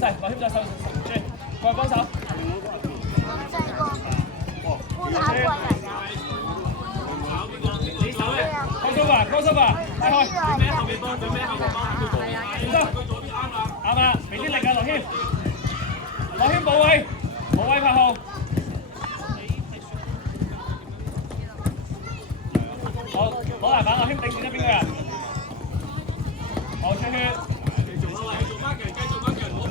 勢，落協再手轉，過嚟幫手。你手嘅，高手吧，高手吧，帶開。準備後面幫，準備後面幫。小心，啱啦，俾啲力啊，落謙。落謙冇位，冇位拍號。好，攞籃板，落謙頂住咗邊個人？好出血。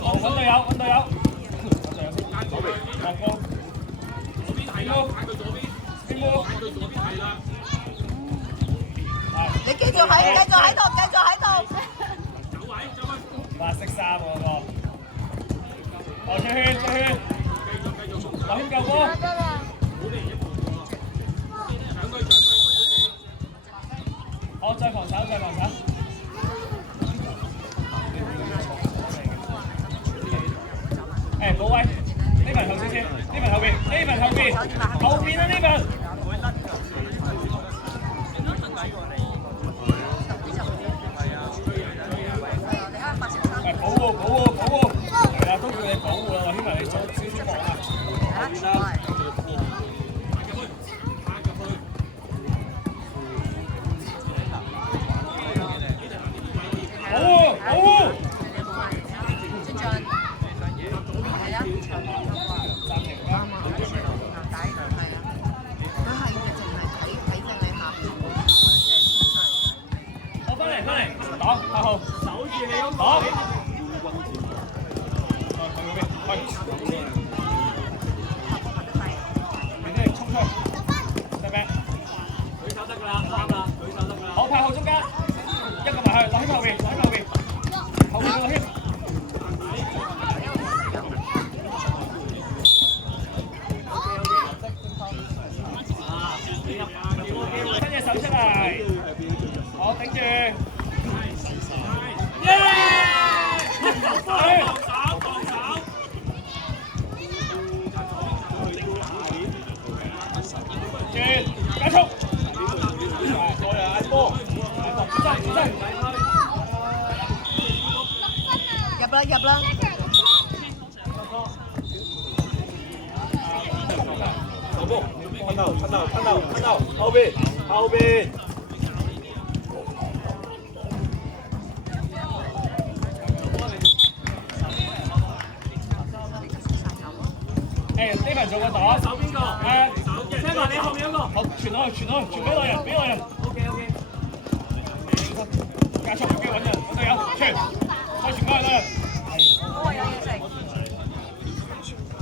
好，揾隊友，揾隊友。揾隊友先。左邊，落波。左邊係啦，踩佢左邊。邊波？踩佢左邊係啦。你繼續喺度，繼續喺度。走位，走位。哇，識衫喎個。好，出血，出血。繼續。落謙救波。好，再防守，再防守。誒，冇位，呢份後少少，呢份後邊，呢份後邊，後邊啊呢份。誒，保護，保護，保護，係啊，都叫你保護啦，希望你早少少搏啊。後邊啦。保護，保護。擋，拍號，守住你嗰個。擋。去。俾啲力衝出去。得咩？舉手得㗎啦，啱啦，舉手得㗎啦。好，拍號中間，一個埋去，落謙後邊，落謙後邊，後邊落謙。伸隻手出嚟，好頂住。加速！過嚟嗌波，小心小心！入啦入啦！手波，噴頭噴頭噴頭噴頭，後邊後邊。誒，呢份做個擋，手邊個？聽埋你後面嗰個。好，傳落去，傳落去，傳俾內人，俾內人。OK。加速，跟住揾人，揾隊友，傳，再傳過嚟內人。嗰個有嘢食。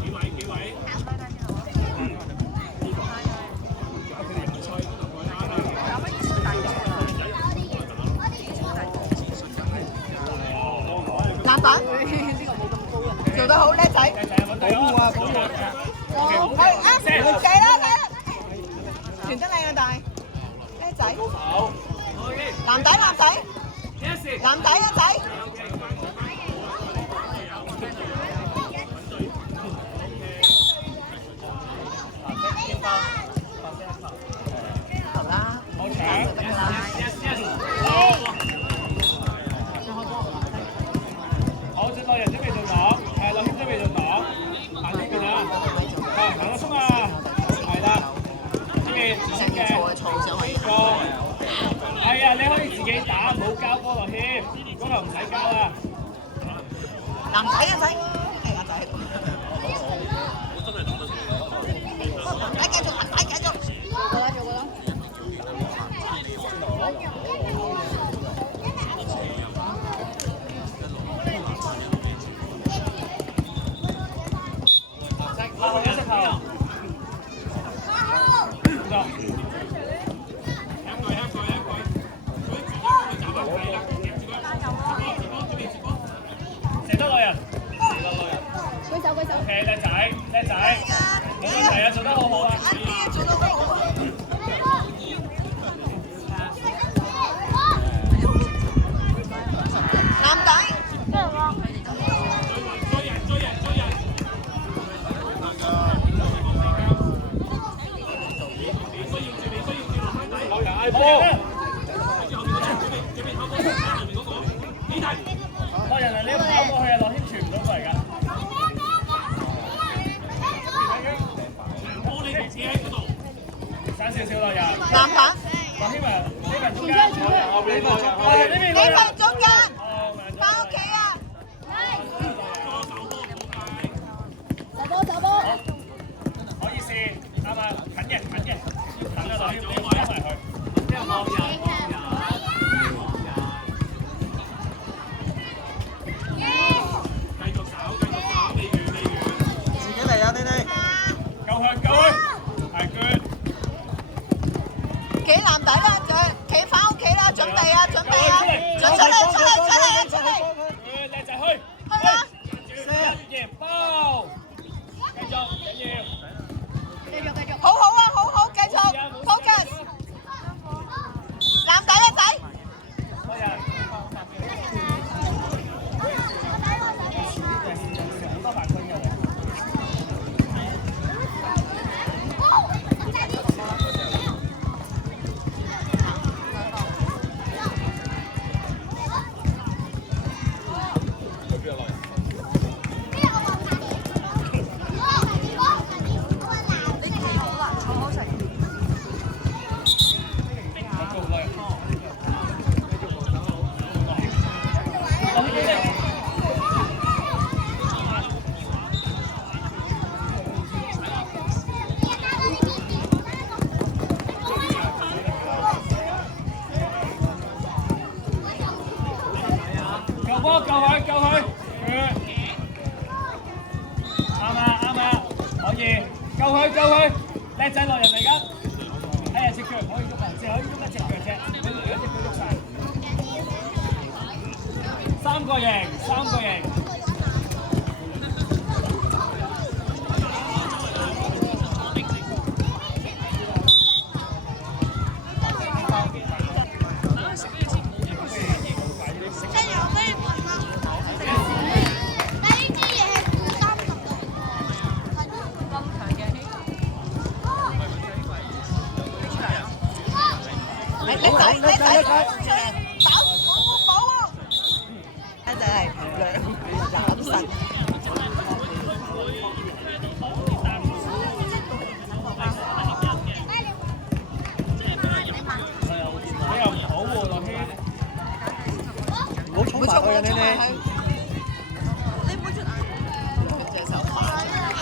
幾位？籃板。做得好，叻仔。保護啊！保護。係啱，計啦，傳得靚啊大，叻仔。籃底籃底，籃底啊仔。頭啦，好搶，得㗎啦。好，隻內人準備做擋，係內謙準備做擋，行呢邊啊，係行得衝啊，係啦，呢邊嘅個，係啊，你可以自己打，唔好交波落謙，嗰頭唔使交啦。男仔啊仔，係男仔喺度。男仔繼續，男仔繼續。做啦。OK， 叻仔，冇問題啊，做得好好啊！做得好好。籃底。追人！有人嗌波。落人啊！你跑過去啊，落謙傳唔到過嚟㗎。係制落人嚟㗎。係啊，隻腳唔可以喐啊，只可以喐一隻腳啫，你兩隻腳喐晒。三個型，三個型。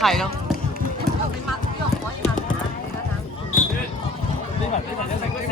係咯。呢份有食，呢份。